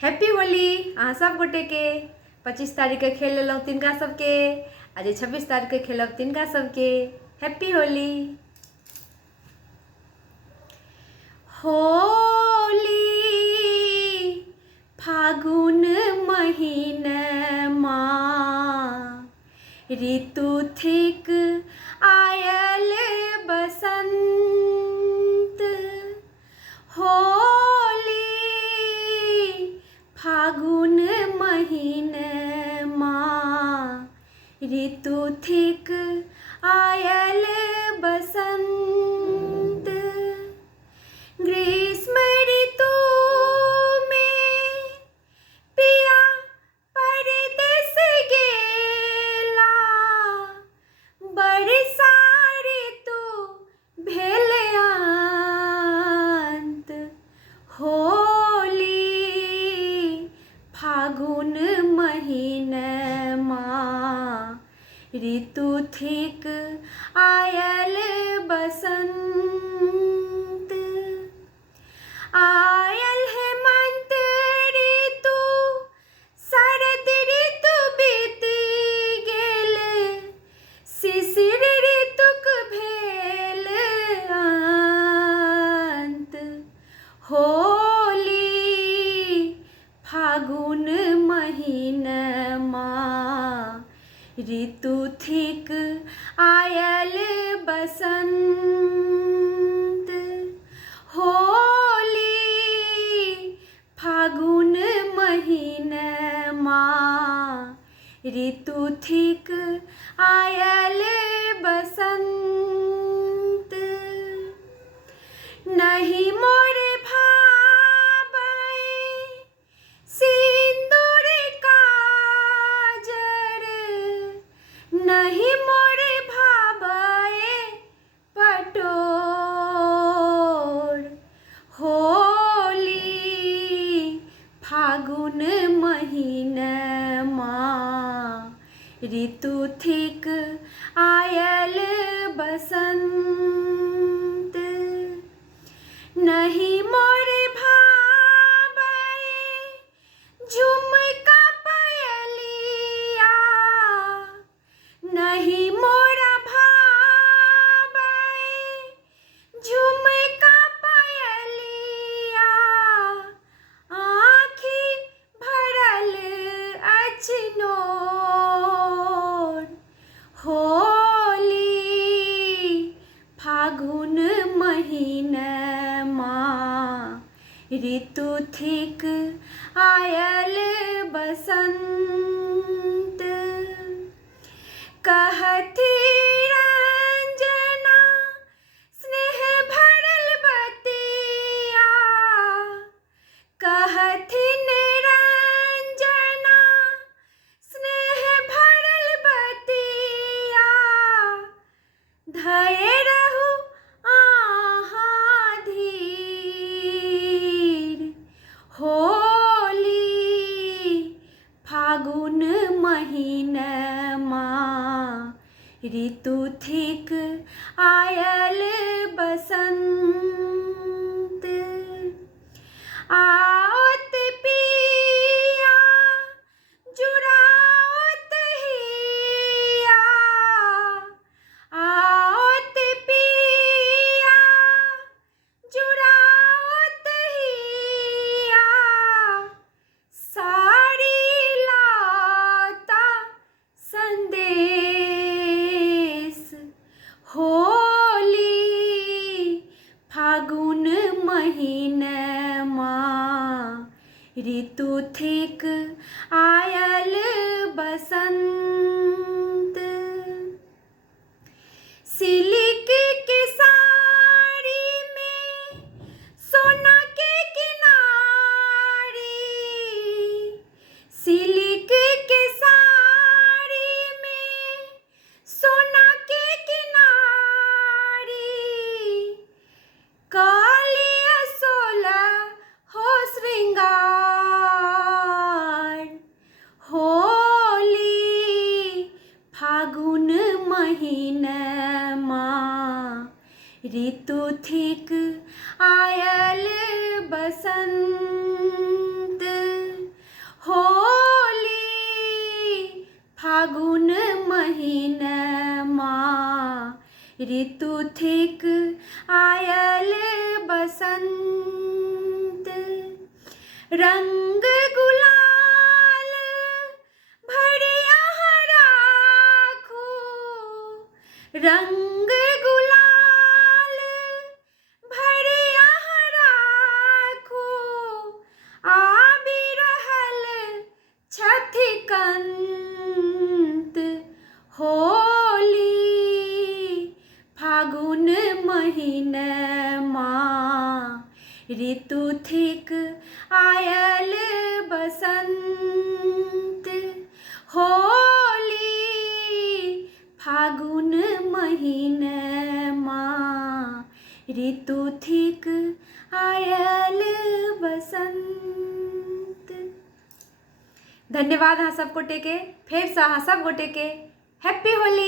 Happy Holi अहाँ सब गोटे के 25 तारीख के खेल लेलहुँ तिनका सबके आज 26 तारीख के खेलब तिनका सबके हैप्पी होली। होली फागुन महीनमा ऋतु थिक आयल बसंत। होली फागुन महीनमा ऋतु थिक आयल बसंत। ग्रीष्म ऋतु में पिया परदेस गेला, बरसा ऋतु भेल अंत। होली फागुन महीनमा ऋतु थिक आयल बसंत। आयल हेमंत ऋतु शरद ऋतु बीती गेल, शिशिर ऋतुक भेल अंत। होली फागुन महीनमा ऋतु थिक आयल बसंत। होली फागुन महीनमा ऋतु थिक आयल बसंत। नहीं मोर भाबै सिंदूर काजर, नहीं मोर भाबै पटोर। होली फागुन महीनमा ऋतु थिक आयल बसंत। नहीं मोर भाबै झुमका पयलिया, नहीं मोरा भाबै झुमका पयलिया। आँखि भरल अछि नोर। होली फागुन महीनमा ऋतु थिक आयल बसंत। कहती रंजना स्नेह भरल बतिया, कहती निरंजना स्नेह भरल बतिया। धये रहू आहाँ धीर। होली फागुन महीनमा ऋतु थिक आयल बसंत। आओत पिया जुड़ाओत हिया, आओत पिया जुड़ाओत हिया। साड़ी लाता संदेश। होली फागुन महीनमा ऋतु थिक आयल बसंत। सिल्क के साड़ी में सोना के किनारी, सिल्क के साड़ी में सोना के किनारी। कालिया सोला हो श्रृंगार। होली फागुन महीनमा ऋतु थिक आयल बसंत रंग गुलाल भरिया राखो रंग गुलाल भरिया राखो आबि रहल छठि कंत होली फागुन महीनमा ऋतु थिक आयल बसंत होली फागुन महीनमा ऋतु थिक आयल बसंत। धन्यवाद अहाँ सब गोटे के। फेर से अहाँ सब गोटे के हैप्पी होली।